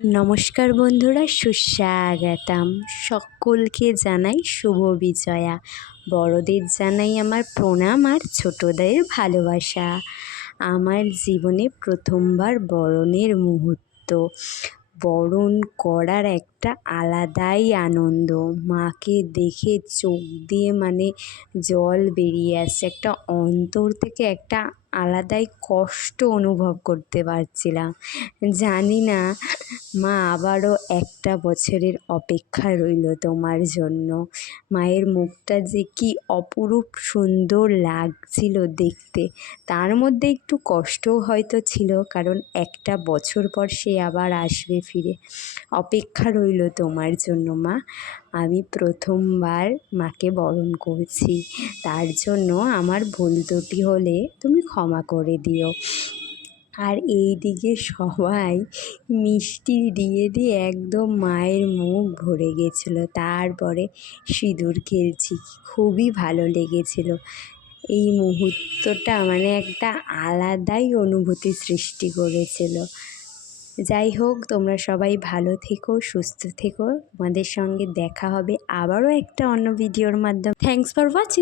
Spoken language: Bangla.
নমস্কার বন্ধুরা, সুস্বাগতম। সকলকে জানাই শুভ বিজয়া। বড়দের জানাই আমার প্রণাম আর ছোটদের ভালোবাসা। আমার জীবনে প্রথমবার বরণের মুহূর্ত। বরণ করার একটা আলাদাই আনন্দ। মাকে দেখে চোখ দিয়ে জল বেরিয়ে আসছে, একটা অন্তর থেকে একটা আলাদাই কষ্ট অনুভব করতে পারছিলাম। জানি না মা আবারও একটা বছরের অপেক্ষা রইল তোমার জন্য। মায়ের মুখটা যে কি অপরূপ সুন্দর লাগছিল দেখতে, তার মধ্যে একটু কষ্টও হয়তো ছিল, কারণ একটা বছর পর সে আবার আসবে ফিরে। অপেক্ষা রইল তোমার জন্য মা। আমি প্রথমবার মাকে বরণ করছি, তার জন্য আমার ভুল ত্রুটি হলে তুমি ক্ষমা করে দিও। আর এই দিকে সবাই মিষ্টি দিয়ে দিয়ে একদম মায়ের মুখ ভরে গেছিলো। তারপরে সিঁদুর খেলছি, খুবই ভালো লেগেছিলো। এই মুহূর্তটা একটা আলাদাই অনুভূতি সৃষ্টি করেছিল। যাই হোক, তোমরা সবাই ভালো থেকো, সুস্থ থেকো। তোমাদের সঙ্গে দেখা হবে আবারও একটা অন্য ভিডিওর মাধ্যমে। Thanks for watching.